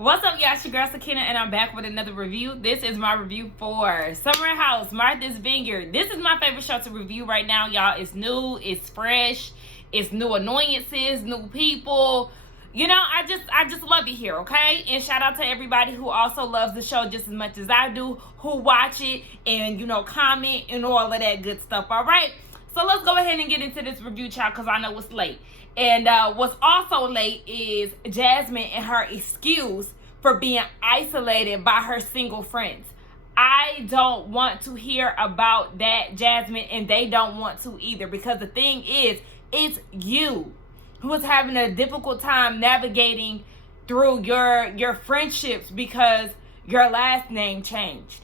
What's up, y'all? It's your girl Sakina, and I'm back with another review. This is my review for Summer House, Martha's Vineyard. This is my favorite show to review right now, y'all. It's new, it's fresh, it's new annoyances, new people. You know, I just love it here, okay? And shout out to everybody who also loves the show just as much as I do, who watch it and, you know, comment and all of that good stuff, all right? So let's go ahead and get into this review, child, because I know it's late. And what's also late is Jasmine and her excuse for being isolated by her single friends. I don't want to hear about that, Jasmine, and they don't want to either, because the thing is, it's you who is having a difficult time navigating through your friendships because your last name changed.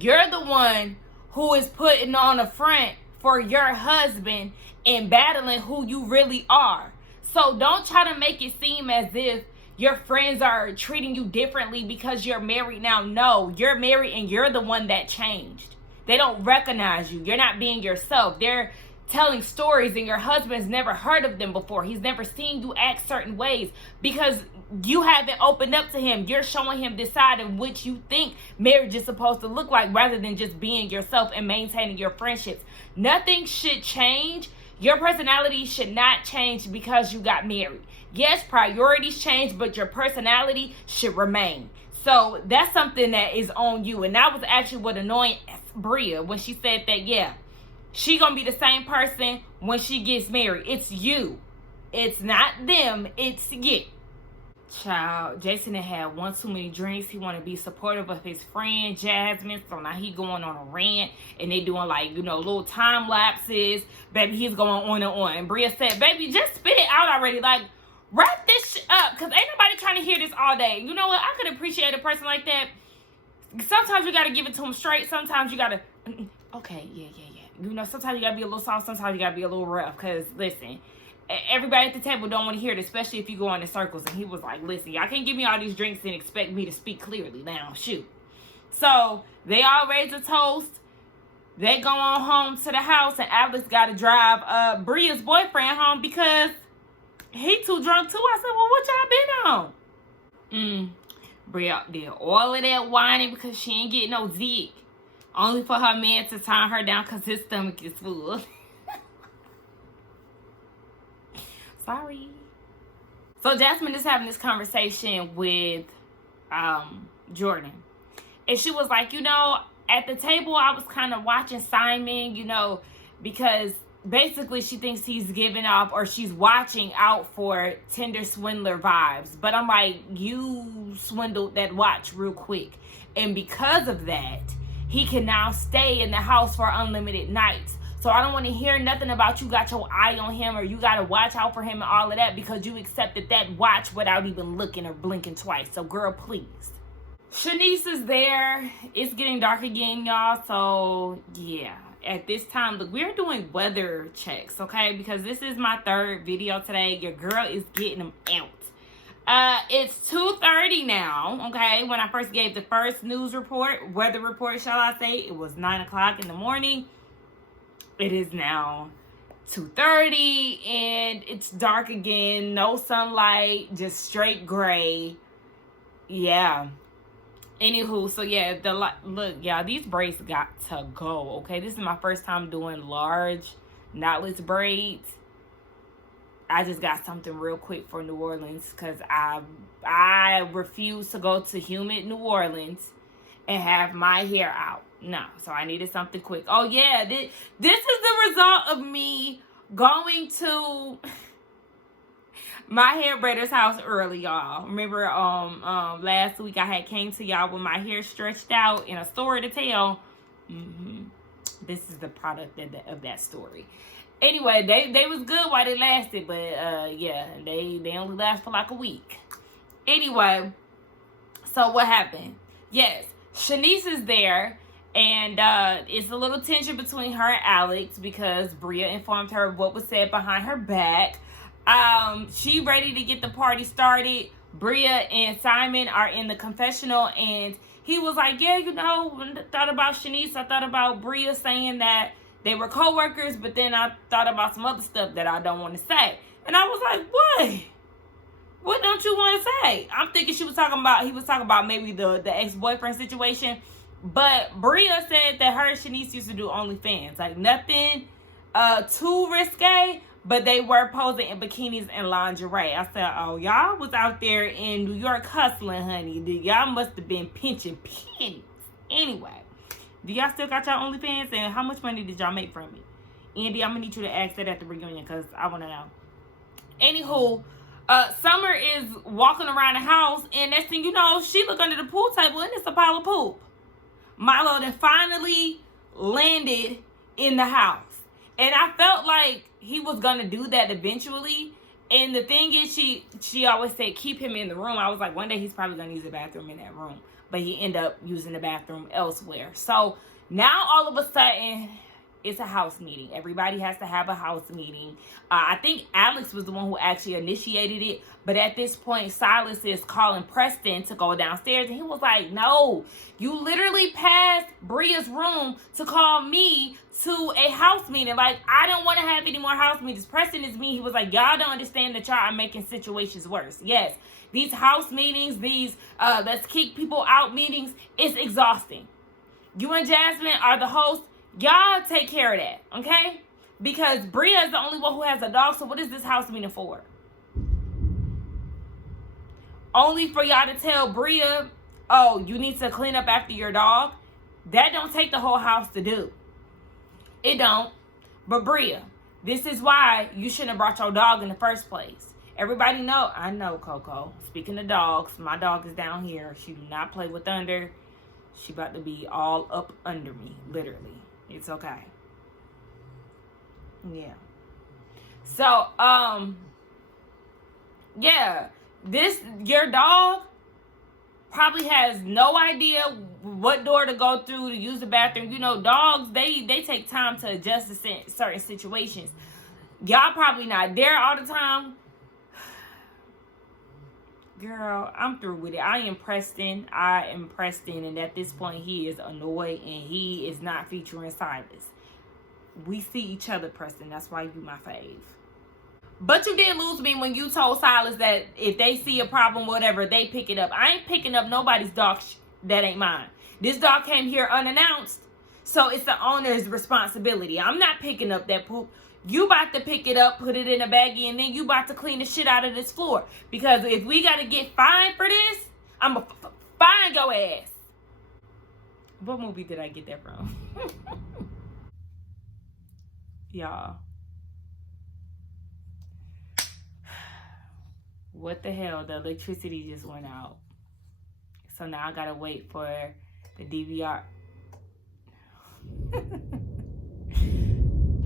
You're the one who is putting on a front for your husband and battling who you really are. So don't try to make it seem as if your friends are treating you differently because you're married now. No, you're married and you're the one that changed. They don't recognize you. You're not being yourself. They're telling stories and your husband's never heard of them before. He's never seen you act certain ways because you haven't opened up to him. You're showing him this side of which you think marriage is supposed to look like, rather than just being yourself and maintaining your friendships. Nothing should change. Your personality should not change because you got married. Yes, priorities change, but your personality should remain. So that's something that is on you. And that was actually what annoyed Bria when she said that, yeah, she gonna be the same person when she gets married. It's you. It's not them. It's you. Child, Jason had one too many drinks. He want to be supportive of his friend Jasmine. So now he going on a rant. And they doing like, you know, little time lapses. Baby, he's going on and on. And Bria said, baby, just spit it out already. Like, wrap this shit up. Because ain't nobody trying to hear this all day. You know what? I could appreciate a person like that. Sometimes you got to give it to them straight. Sometimes you got to... Okay, yeah. You know, sometimes you got to be a little soft. Sometimes you got to be a little rough. Because, listen, everybody at the table don't want to hear it, especially if you go in circles. And he was like, listen, y'all can't give me all these drinks and expect me to speak clearly now. Shoot. So, they all raise a toast. They go on home to the house. And Alex got to drive Bria's boyfriend home because he too drunk too. I said, well, what y'all been on? Bria did all of that whining because she ain't getting no zig. Only for her man to turn her down because his stomach is full. Sorry. So Jasmine is having this conversation with Jordan. And she was like, you know, at the table I was kind of watching Simon, you know, because basically she thinks he's giving off, or she's watching out for Tinder swindler vibes. But I'm like, you swindled that watch real quick. And because of that, he can now stay in the house for unlimited nights. So I don't want to hear nothing about you got your eye on him or you got to watch out for him and all of that because you accepted that watch without even looking or blinking twice. So girl, please. Shanice is there. It's getting dark again, y'all. So yeah, at this time, look, we're doing weather checks, okay? Because this is my third video today. Your girl is getting them out. It's 2:30 now, okay? When I first gave the first news report, weather report, shall I say, it was 9 o'clock in the morning. It is now 2:30 and it's dark again. No sunlight, just straight gray. Yeah. Anywho, so yeah, look, y'all, these braids got to go, okay? This is my first time doing large knotless braids. I just got something real quick for New Orleans because I refuse to go to humid New Orleans and have my hair out. No, so I needed something quick. Oh yeah, this is the result of me going to my hair braider's house early, y'all. Remember last week I had came to y'all with my hair stretched out in a story to tell. This is the product of that story. Anyway, they was good while they lasted, but yeah, they only last for like a week. Anyway, so what happened? Yes, Shanice is there, and it's a little tension between her and Alex because Bria informed her of what was said behind her back. She ready to get the party started. Bria and Simon are in the confessional, and he was like, yeah, you know, when I thought about Shanice, I thought about Bria saying that they were co-workers, but then I thought about some other stuff that I don't want to say. And I was like, what? What don't you want to say? I'm thinking he was talking about maybe the ex-boyfriend situation. But Bria said that her and Shanice used to do OnlyFans. Like, nothing too risque, but they were posing in bikinis and lingerie. I said, oh, y'all was out there in New York hustling, honey. Y'all must have been pinching pennies. Anyway, do y'all still got y'all OnlyFans? And how much money did y'all make from it? Andy, I'm going to need you to ask that at the reunion because I want to know. Anywho, Summer is walking around the house, and next thing you know, she look under the pool table, and it's a pile of poop. Milo then finally landed in the house. And I felt like he was going to do that eventually. And the thing is, she always said, keep him in the room. I was like, one day he's probably going to use the bathroom in that room. But he ended up using the bathroom elsewhere. So now all of a sudden, it's a house meeting. Everybody has to have a house meeting. I think Alex was the one who actually initiated it. But at this point, Silas is calling Preston to go downstairs. And he was like, no, you literally passed Bria's room to call me to a house meeting. Like, I don't want to have any more house meetings. Preston is me. He was like, y'all don't understand that y'all are making situations worse. Yes, these house meetings, these let's kick people out meetings, it's exhausting. You and Jasmine are the hosts. Y'all take care of that, okay? Because Bria is the only one who has a dog, so what is this house meeting for? Only for y'all to tell Bria, oh, you need to clean up after your dog? That don't take the whole house to do. It don't. But Bria, this is why you shouldn't have brought your dog in the first place. Everybody know, I know, Coco. Speaking of dogs, my dog is down here. She do not play with thunder. She about to be all up under me, literally. It's okay. Yeah. So, yeah. Your dog probably has no idea what door to go through to use the bathroom. You know, dogs, they take time to adjust to certain situations. Y'all probably not there all the time. Girl, I'm through with it. I am Preston, and at this point, he is annoyed, and he is not featuring Silas. We see each other, Preston. That's why you my fave. But you did lose me when you told Silas that if they see a problem, whatever, they pick it up. I ain't picking up nobody's dog that ain't mine. This dog came here unannounced, so it's the owner's responsibility. I'm not picking up that poop. You about to pick it up, put it in a baggie, and then you about to clean the shit out of this floor. Because if we got to get fined for this, I'm going to fine your ass. What movie did I get that from? Y'all. What the hell? The electricity just went out. So now I got to wait for the DVR.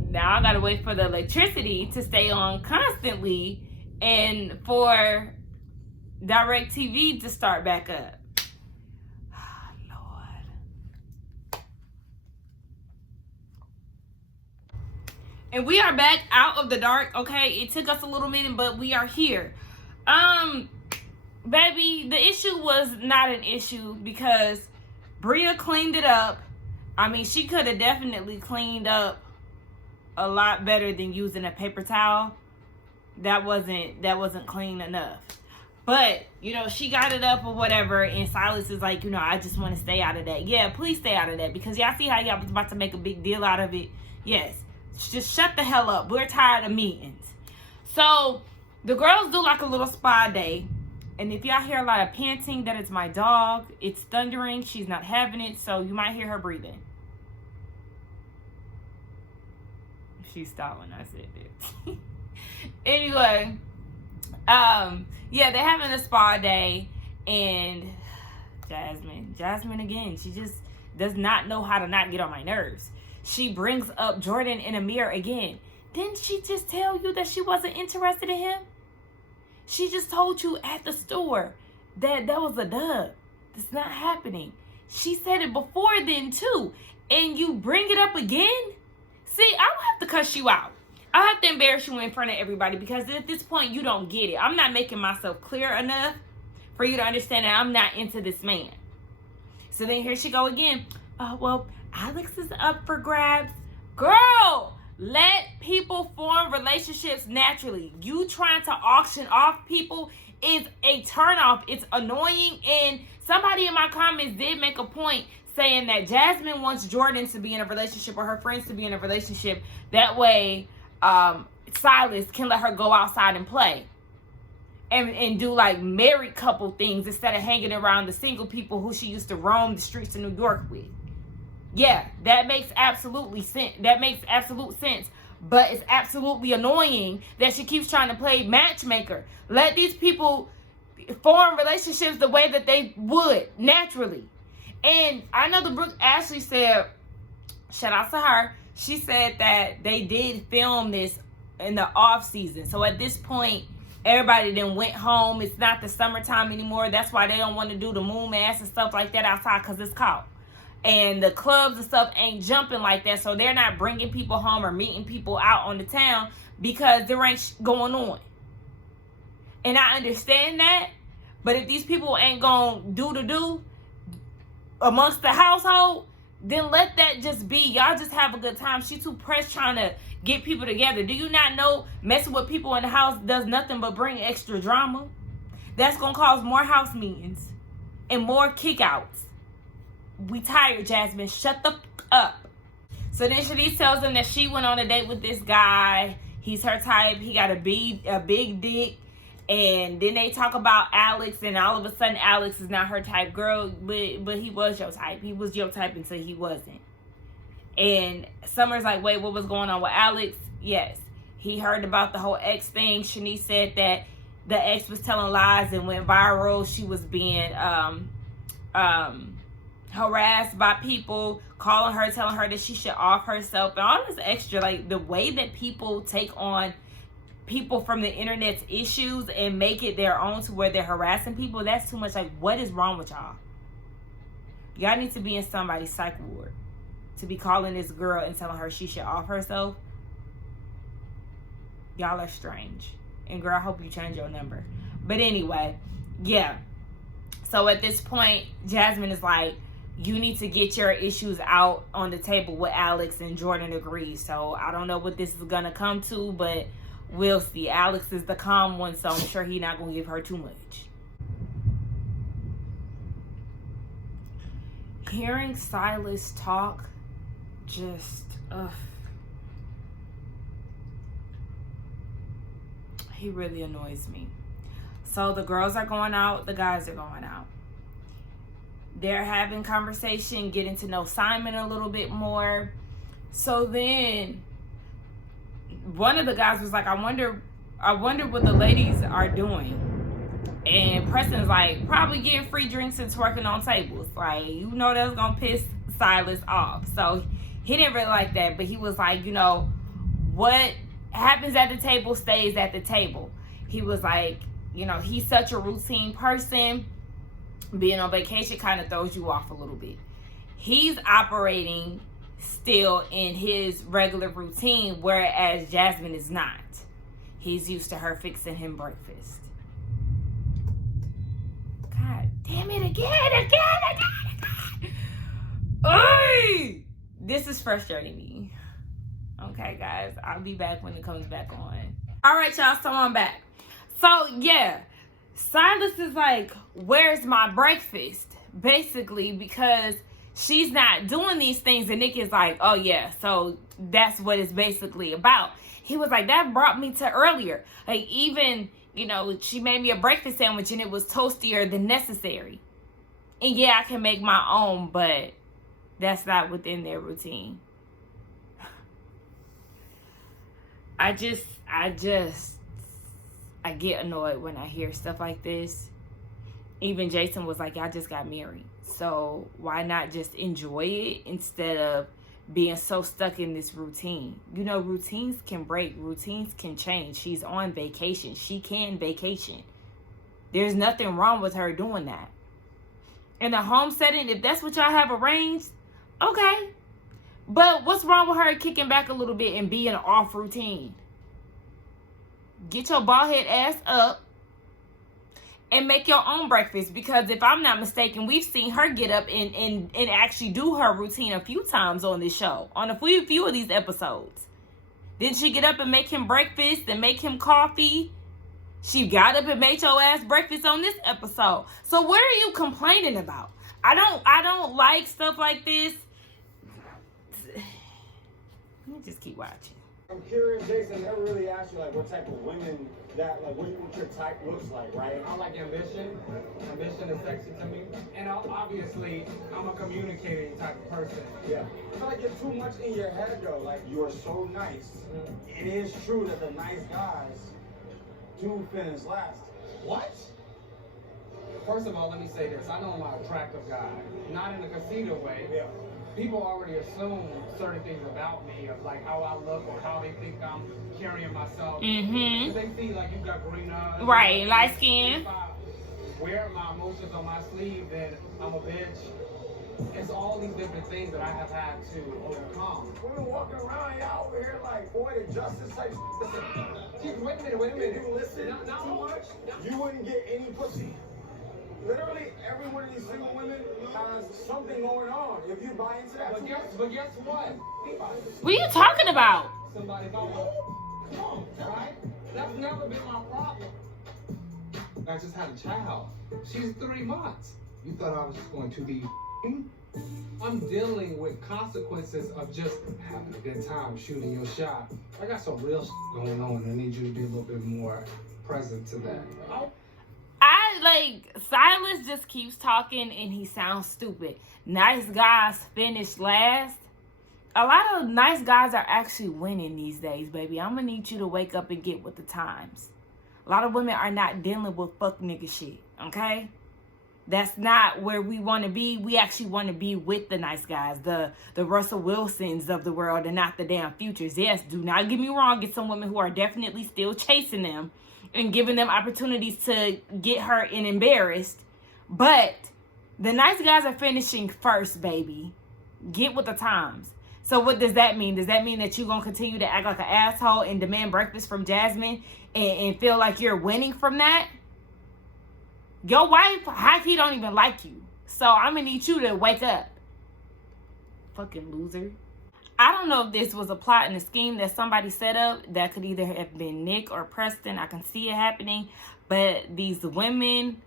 Now I gotta wait for the electricity to stay on constantly and for DirecTV to start back up. Oh, Lord. And we are back out of the dark, okay? It took us a little minute, but we are here. Baby, the issue was not an issue because Bria cleaned it up. I mean, she could have definitely cleaned up a lot better than using a paper towel. That wasn't clean enough. But, you know, she got it up or whatever, and Silas is like, you know, I just want to stay out of that. Yeah, please stay out of that, because y'all see how y'all was about to make a big deal out of it? Yes. Just shut the hell up. We're tired of meetings. So, the girls do like a little spa day, and if y'all hear a lot of panting, that is my dog. It's thundering. She's not having it, so you might hear her breathing. She stopped when I said that. Anyway, yeah, they're having a spa day, and Jasmine again, she just does not know how to not get on my nerves. She brings up Jordan in a mirror again. Didn't she just tell you that she wasn't interested in him? She just told you at the store that was a dub. It's not happening. She said it before then too, and you bring it up again? See, I will have to cuss you out. I'll have to embarrass you in front of everybody because at this point, you don't get it. I'm not making myself clear enough for you to understand that I'm not into this man. So then here she go again. Well, Alex is up for grabs. Girl, let people form relationships naturally. You trying to auction off people is a turnoff. It's annoying. And somebody in my comments did make a point saying that Jasmine wants Jordan to be in a relationship, or her friends to be in a relationship. That way, Silas can let her go outside and play. And do like married couple things instead of hanging around the single people who she used to roam the streets of New York with. Yeah, that makes absolutely sense. That makes absolute sense. But it's absolutely annoying that she keeps trying to play matchmaker. Let these people form relationships the way that they would naturally. And I know the Brooke Ashley said, shout out to her, she said that they did film this in the off season. So at this point, everybody then went home. It's not the summertime anymore. That's why they don't want to do the moon mass and stuff like that outside, because it's cold. And the clubs and stuff ain't jumping like that. So they're not bringing people home or meeting people out on the town because there ain't going on. And I understand that. But if these people ain't going to do amongst the household, then let that just be. Y'all just have a good time. She too pressed trying to get people together. Do you not know messing with people in the house does nothing but bring extra drama? That's going to cause more house meetings and more kickouts. We tired, Jasmine. Shut the fuck up. So then Shanice tells him that she went on a date with this guy. He's her type. He got a big dick. And then they talk about Alex, and all of a sudden Alex is not her type. Girl, but he was your type. He was your type until he wasn't. And Summer's like, wait, what was going on with Alex? Yes. He heard about the whole ex thing. Shanice said that the ex was telling lies and went viral. She was being harassed by people, calling her, telling her that she should off herself, and all this extra. Like, the way that people take on people from the internet's issues and make it their own to where they're harassing people, that's too much. Like, what is wrong with y'all? Y'all need to be in somebody's psych ward to be calling this girl and telling her she should off herself. Y'all are strange. And girl, I hope you change your number. But anyway, yeah. So at this point, Jasmine is like, you need to get your issues out on the table with Alex, and Jordan agrees. So I don't know what this is going to come to, but we'll see. Alex is the calm one, so I'm sure he's not going to give her too much. Hearing Silas talk, just, he really annoys me. So the girls are going out, the guys are going out. They're having conversation, getting to know Simon a little bit more. So then one of the guys was like, I wonder what the ladies are doing. And Preston's like, probably getting free drinks and twerking on tables. Like, you know, that's gonna piss Silas off. So he didn't really like that, but he was like, you know, what happens at the table stays at the table. He was like, you know, he's such a routine person. Being on vacation kind of throws you off a little bit. He's operating still in his regular routine, whereas Jasmine is not. He's used to her fixing him breakfast. God damn it, again. Oy! This is frustrating me. Okay, guys, I'll be back when it comes back on. All right, y'all, so I'm back. So, yeah, Silas is like, where's my breakfast? Basically, because she's not doing these things. And Nick is like, oh, yeah, so that's what it's basically about. He was like, that brought me to earlier. Like, even, you know, she made me a breakfast sandwich and it was toastier than necessary. And, yeah, I can make my own, but that's not within their routine. I get annoyed when I hear stuff like this. Even Jason was like, I just got married. So why not just enjoy it instead of being so stuck in this routine? You know, routines can break. Routines can change. She's on vacation. She can vacation. There's nothing wrong with her doing that. In a home setting, if that's what y'all have arranged, okay. But what's wrong with her kicking back a little bit and being off routine? Get your bald head ass up and make your own breakfast. Because if I'm not mistaken, we've seen her get up and actually do her routine a few times on this show. On a few of these episodes. Didn't she get up and make him breakfast and make him coffee? She got up and made your ass breakfast on this episode. So what are you complaining about? I don't like stuff like this. Let me just keep watching. I'm curious, Jason, never really asked you, like, what type of women that, like, what your type looks like, right? I like ambition. Ambition is sexy to me. And obviously, I'm a communicating type of person. Yeah. I feel like you're too much in your head, though. Like, you're so nice. It is true that the nice guys do finish last. What? First of all, let me say this. I know I'm an attractive guy. Not in a conceited way. Yeah. People already assume certain things about me, of like how I look or how they think I'm carrying myself. Mm-hmm. They see like you got green eyes. Right, light skin. If I wear my emotions on my sleeve, then I'm a bitch. It's all these different things that I have had to overcome. Women walking around, y'all over here like, boy, the justice type. Listen, Wait a minute. if you listen too much, you wouldn't get any pussy. Literally, every one of these single women has something going on. If you buy into that, But guess what? What are you talking about? Somebody about right? That's never been my problem. I just had a child. She's 3 months. You thought I was just going to be I'm dealing with consequences of just having a good time shooting your shot. I got some real going on. I need you to be a little bit more present to that. Silas just keeps talking and he sounds stupid. Nice guys finish last. A lot of nice guys are actually winning these days, baby. I'm gonna need you to wake up and get with the times. A lot of women are not dealing with fuck nigga shit, okay? That's not where we want to be. We actually want to be with the nice guys, the Russell Wilsons of the world, and not the damn Futures. Yes, do not get me wrong. Get some women who are definitely still chasing them and giving them opportunities to get hurt and embarrassed. But the nice guys are finishing first, baby. Get with the times. So what does that mean? Does that mean that you're going to continue to act like an asshole and demand breakfast from Jasmine and feel like you're winning from that? Your wife, he don't even like you. So I'm going to need you to wake up. Fucking loser. I don't know if this was a plot and a scheme that somebody set up that could either have been Nick or Preston. I can see it happening. But these women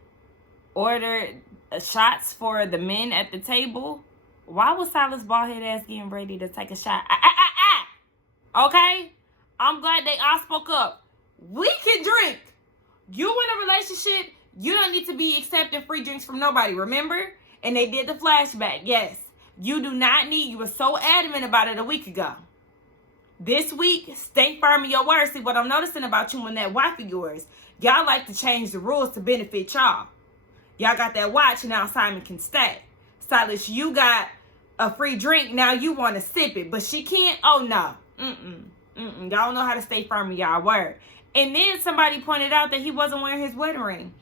ordered shots for the men at the table. Why was Silas baldhead ass getting ready to take a shot? Okay? I'm glad they all spoke up. We can drink. You in a relationship, you don't need to be accepting free drinks from nobody, remember? And they did the flashback, yes. You do not need, you were so adamant about it a week ago. This week, stay firm in your words. See, what I'm noticing about you and that wife of yours, y'all like to change the rules to benefit y'all. Y'all got that watch, now Simon can stay. Silas, you got a free drink, now you want to sip it, but she can't? Oh, no. Y'all know how to stay firm in y'all word. And then somebody pointed out that he wasn't wearing his wedding ring.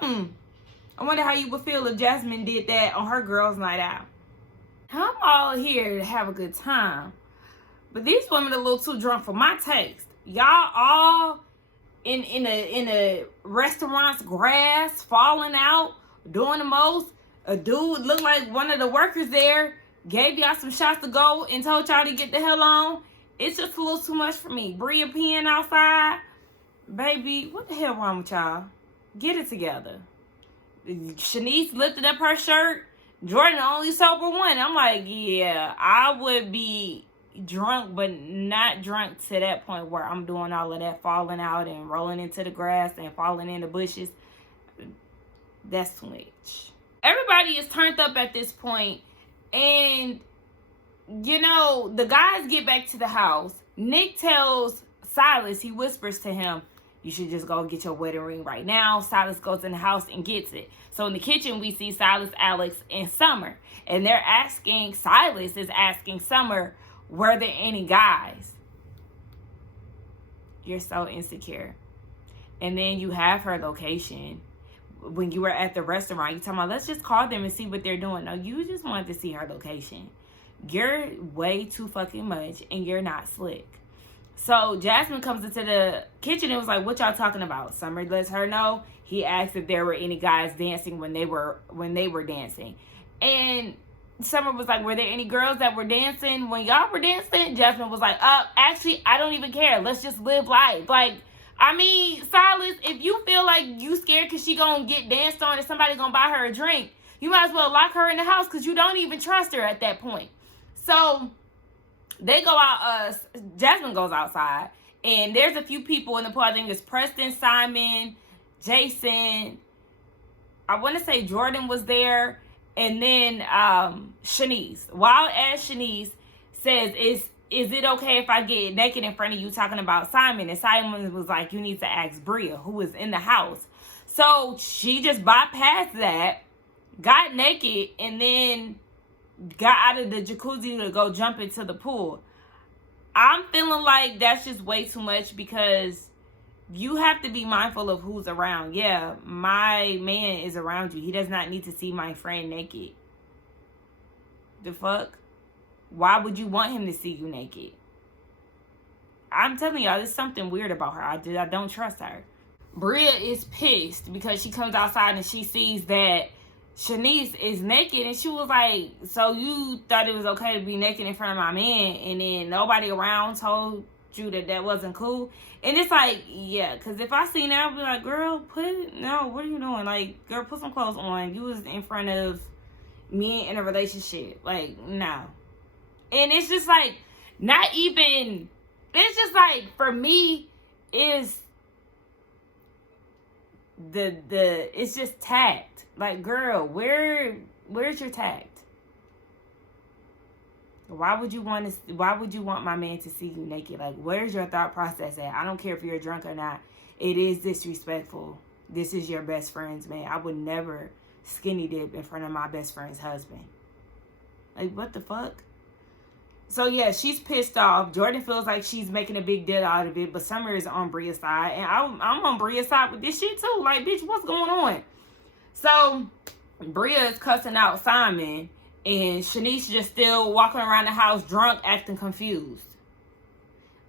I wonder how you would feel if Jasmine did that on her girls' night out. I'm all here to have a good time, but these women are a little too drunk for my taste. Y'all all in a restaurant's grass, falling out, doing the most. A dude looked like one of the workers there, gave y'all some shots to go and told y'all to get the hell on. It's just a little too much for me. Bria peeing outside. Baby, what the hell wrong with y'all? Get it together. Shanice lifted up her shirt. Jordan the only sober one. I'm like, yeah, I would be drunk, but not drunk to that point where I'm doing all of that falling out and rolling into the grass and falling in the bushes. That's too much. Everybody is turned up at this point, and you know, the guys get back to the house. Nick tells Silas, he whispers to him, you should just go get your wedding ring right now. Silas goes in the house and gets it. So in the kitchen, we see Silas, Alex, and Summer. And they're asking, Silas is asking Summer, were there any guys? You're so insecure. And then you have her location. When you were at the restaurant, you talking about, let's just call them and see what they're doing. No, you just wanted to see her location. You're way too fucking much, and you're not slick. So Jasmine comes into the kitchen and was like, what y'all talking about? Summer lets her know. He asked if there were any guys dancing when they were dancing. And Summer was like, were there any girls that were dancing when y'all were dancing? Jasmine was like, actually, I don't even care. Let's just live life. Like, I mean, Silas, if you feel like you scared because she gonna get danced on and somebody gonna buy her a drink, you might as well lock her in the house because you don't even trust her at that point. So they go out, Jasmine goes outside, and there's a few people in the pool. I think it's Preston, Simon, Jason, I want to say Jordan was there, and then Shanice. Wild ass Shanice says, is it okay if I get naked in front of you talking about Simon? And Simon was like, you need to ask Bria, who was in the house. So she just bypassed that, got naked, and then got out of the jacuzzi to go jump into the pool. I'm feeling like that's just way too much because you have to be mindful of who's around. Yeah, my man is around you. He does not need to see my friend naked. The fuck? Why would you want him to see you naked? I'm telling y'all, there's something weird about her. I don't trust her. Bria is pissed because she comes outside and she sees that Shanice is naked, and she was like, so you thought it was okay to be naked in front of my man, and then nobody around told you that wasn't cool? And it's like, yeah, because if I seen that, I'd be like, girl, what are you doing? Like, girl, put some clothes on. You was in front of me in a relationship. Like, no. And it's just like, not even, it's just like, for me, is it's just tact. Like, girl, where's your tact? Why would you want my man to see you naked? Like, where's your thought process at? I don't care if you're drunk or not. It is disrespectful. This is your best friend's man. I would never skinny dip in front of my best friend's husband. Like, what the fuck? So, yeah, she's pissed off. Jordan feels like she's making a big deal out of it, but Summer is on Bria's side. And I'm on Bria's side with this shit, too. Like, bitch, what's going on? So, Bria is cussing out Simon, and Shanice just still walking around the house drunk, acting confused.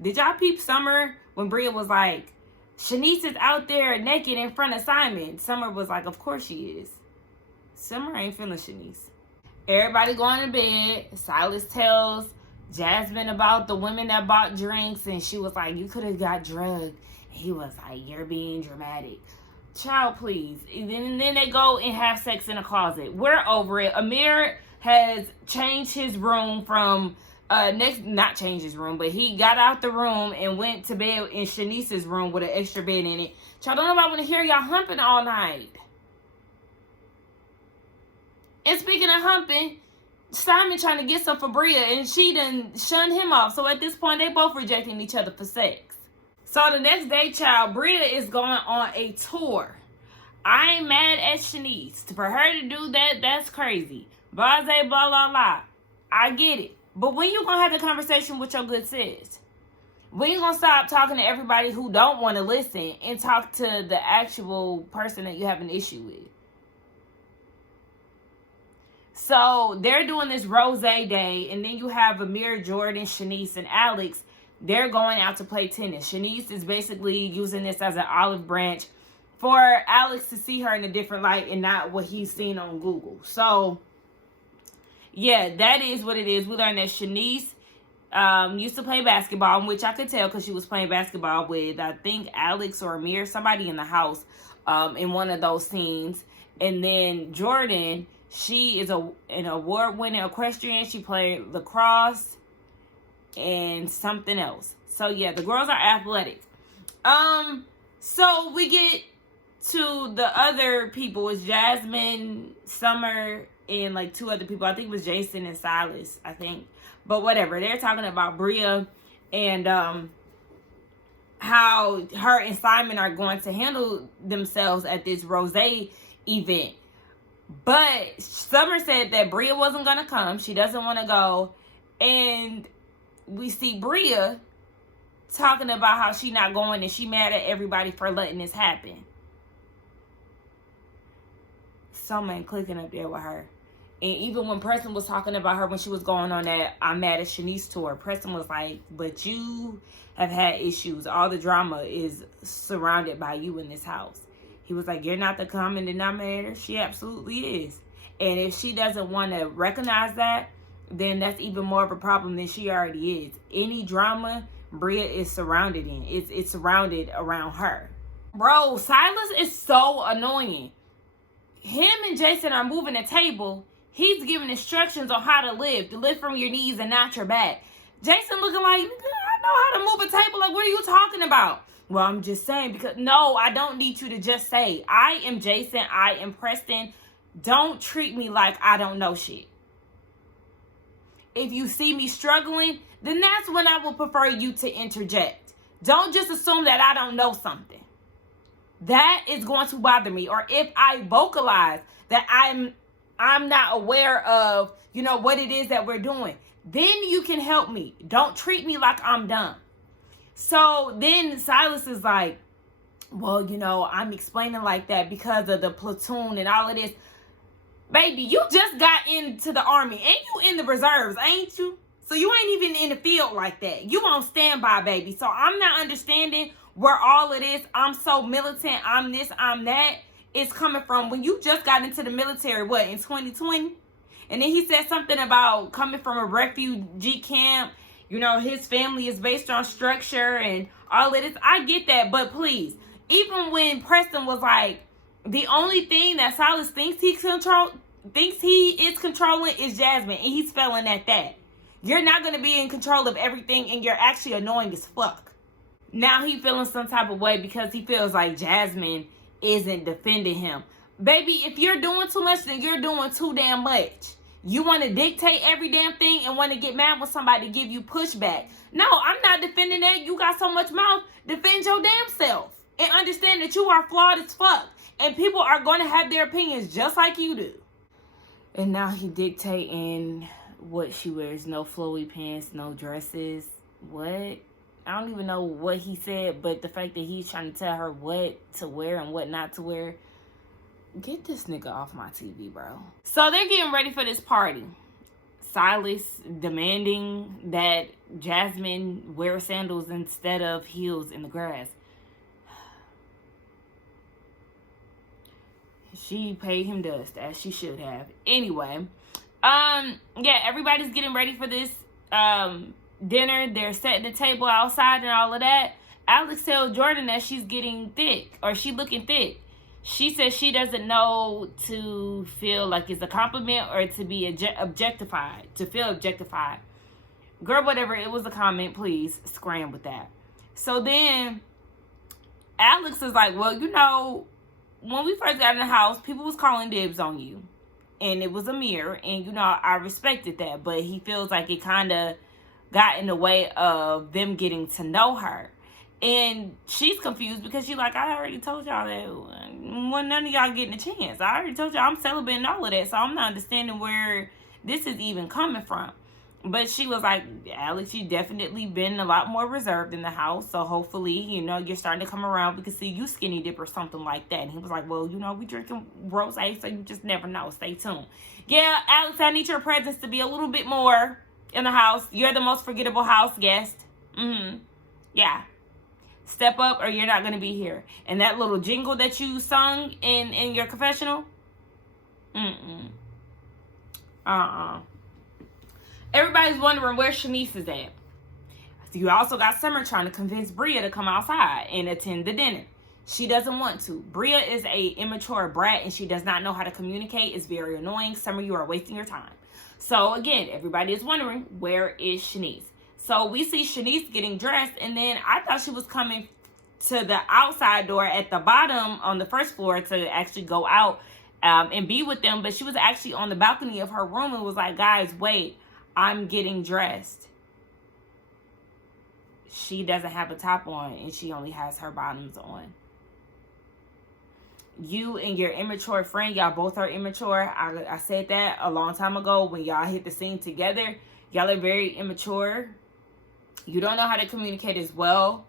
Did y'all peep Summer when Bria was like, Shanice is out there naked in front of Simon? Summer was like, of course she is. Summer ain't feeling Shanice. Everybody going to bed. Silas tells Jasmine about the women that bought drinks, and she was like, you could have got drugged. And he was like, you're being dramatic. Child, please. And then they go and have sex in a closet. We're over it. Amir has changed his room from not changed his room, but he got out the room and went to bed in Shanice's room with an extra bed in it. Child, don't nobody want to hear y'all humping all night. And speaking of humping, Simon trying to get some for Bria, and she done shunned him off. So at this point, they both rejecting each other for sex. So the next day, child, Bria is going on a tour. I ain't mad at Shanice. For her to do that, that's crazy. Blase, blah, blah, blah. I get it. But when you going to have the conversation with your good sis? When you going to stop talking to everybody who don't want to listen and talk to the actual person that you have an issue with? So they're doing this rose day, and then you have Amir, Jordan, Shanice, and Alex. They're going out to play tennis. Shanice is basically using this as an olive branch for Alex to see her in a different light and not what he's seen on Google. So, yeah, that is what it is. We learned that Shanice used to play basketball, which I could tell because she was playing basketball with, I think, Alex or Amir, somebody in the house in one of those scenes. And then Jordan, she is an award-winning equestrian. She played lacrosse and something else. So, yeah, the girls are athletic. So we get to the other people. It's Jasmine, Summer, and like two other people. I think it was Jason and Silas, I think. But whatever. They're talking about Bria and how her and Simon are going to handle themselves at this rosé event. But Summer said that Bria wasn't going to come. She doesn't want to go. And we see Bria talking about how she not going and she mad at everybody for letting this happen. Someone clicking up there with her. And even when Preston was talking about her when she was going on that I'm mad at Shanice tour, Preston was like, but you have had issues. All the drama is surrounded by you in this house. He was like, you're not the common denominator. She absolutely is. And if she doesn't want to recognize that, then that's even more of a problem than she already is. Any drama Bria is surrounded in. It's surrounded around her. Bro, Silas is so annoying. Him and Jason are moving the table. He's giving instructions on how to live from your knees and not your back. Jason looking like, I know how to move a table. Like, what are you talking about? Well, I'm just saying, because no, I don't need you to just say, I am Jason, I am Preston. Don't treat me like I don't know shit. If you see me struggling, then that's when I will prefer you to interject. Don't just assume that I don't know something. That is going to bother me. Or if I vocalize that I'm not aware of, what it is that we're doing, then you can help me. Don't treat me like I'm dumb. So then Silas is like, well, I'm explaining like that because of the platoon and all of this. Baby, you just got into the army. Ain't you in the reserves, ain't you? So you ain't even in the field like that. You on standby, baby. So I'm not understanding where all of this, I'm so militant, I'm this, I'm that, is coming from. When you just got into the military, in 2020? And then he said something about coming from a refugee camp. His family is based on structure and all of this. I get that, but please, even when Preston was like, the only thing that Silas thinks he is controlling is Jasmine, and he's failing at that. You're not going to be in control of everything, and you're actually annoying as fuck. Now he feeling some type of way because he feels like Jasmine isn't defending him. Baby, if you're doing too much, then you're doing too damn much. You want to dictate every damn thing and want to get mad when somebody give you pushback. No, I'm not defending that. You got so much mouth. Defend your damn self. And understand that you are flawed as fuck. And people are going to have their opinions just like you do. And now he dictating what she wears. No flowy pants, no dresses. What? I don't even know what he said, but the fact that he's trying to tell her what to wear and what not to wear. Get this nigga off my TV, bro. So they're getting ready for this party. Silas demanding that Jasmine wear sandals instead of heels in the grass. She paid him dust, as she should have. Anyway, yeah, everybody's getting ready for this dinner. They're setting the table outside and all of that. Alex tells Jordan that she's getting thick, or she looking thick. She says she doesn't know to feel like it's a compliment or to be objectified, to feel objectified. Girl, whatever, it was a comment, please scram with that. So then Alex is like, well, when we first got in the house, people was calling dibs on you. And it was a mirror. And, I respected that. But he feels like it kind of got in the way of them getting to know her. And she's confused because she's like, I already told y'all that none of y'all getting a chance. I already told y'all I'm celebrating all of that. So I'm not understanding where this is even coming from. But she was like, Alex, you definitely been a lot more reserved in the house. So hopefully, you're starting to come around. We can see you skinny dip or something like that. And he was like, well, we drinking rosé, so you just never know. Stay tuned. Yeah, Alex, I need your presence to be a little bit more in the house. You're the most forgettable house guest. Yeah. Step up or you're not going to be here. And that little jingle that you sung in your confessional? Everybody's wondering where Shanice is at. You also got Summer trying to convince Bria to come outside and attend the dinner. She doesn't want to. Bria is a immature brat and she does not know how to communicate. It's very annoying. Summer, you are wasting your time. So again, everybody is wondering, where is Shanice? So we see Shanice getting dressed, and then I thought she was coming to the outside door at the bottom on the first floor to actually go out and be with them. But she was actually on the balcony of her room and was like, guys, wait, I'm getting dressed. She doesn't have a top on and she only has her bottoms on. You and your immature friend, y'all both are immature. I said that a long time ago when y'all hit the scene together. Y'all are very immature. You don't know how to communicate as well.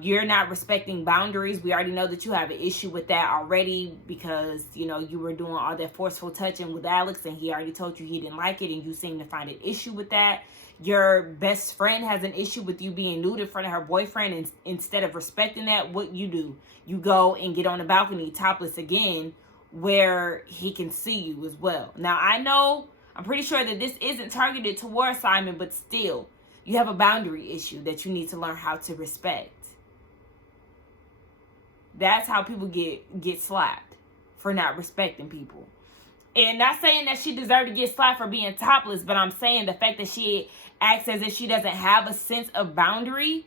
You're not respecting boundaries. We already know that you have an issue with that already because, you were doing all that forceful touching with Alex and he already told you he didn't like it and you seem to find an issue with that. Your best friend has an issue with you being nude in front of her boyfriend, and instead of respecting that, what you do? You go and get on the balcony topless again where he can see you as well. Now, I'm pretty sure that this isn't targeted towards Simon, but still, You have a boundary issue that you need to learn how to respect. That's how people get slapped, for not respecting people. And not saying that she deserved to get slapped for being topless, but I'm saying the fact that she acts as if she doesn't have a sense of boundary,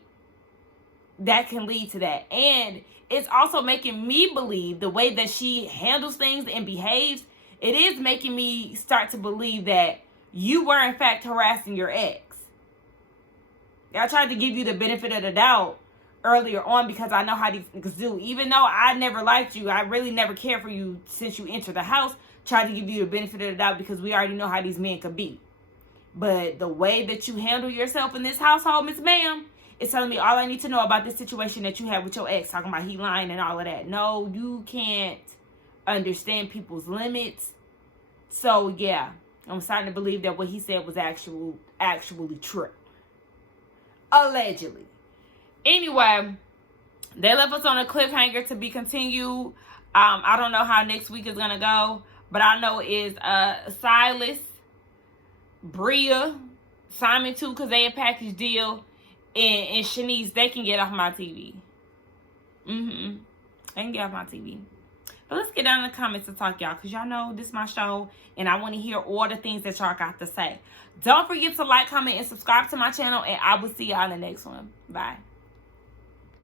that can lead to that. And it's also making me believe the way that she handles things and behaves, it is making me start to believe that you were in fact harassing your ex. I tried to give you the benefit of the doubt earlier on because I know how these niggas do. Even though I never liked you, I really never cared for you since you entered the house. Tried to give you the benefit of the doubt because we already know how these men could be. But the way that you handle yourself in this household, Miss Ma'am, is telling me all I need to know about this situation that you had with your ex, talking about he lying and all of that. No, you can't understand people's limits. So yeah, I'm starting to believe that what he said was actually true. Allegedly. Anyway, they left us on a cliffhanger to be continued. I don't know how next week is gonna go, but I know is Silas, Bria, Simon too, because they a package deal, and Shanice, they can get off my TV. They can get off my TV. But let's get down in the comments to talk, y'all, because y'all know this is my show, and I want to hear all the things that y'all got to say. Don't forget to like, comment, and subscribe to my channel, and I will see y'all in the next one. Bye.